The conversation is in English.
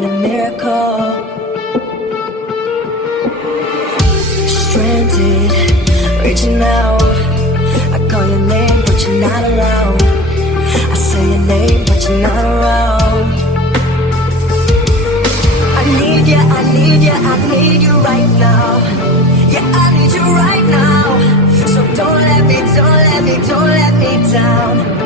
need a miracle. Stranded, reaching out. I call your name, but you're not around. I say your name, but you're not around. I need you, I need you, I need you right now. Yeah, I need you right now. So don't let me, don't let me, don't let me down.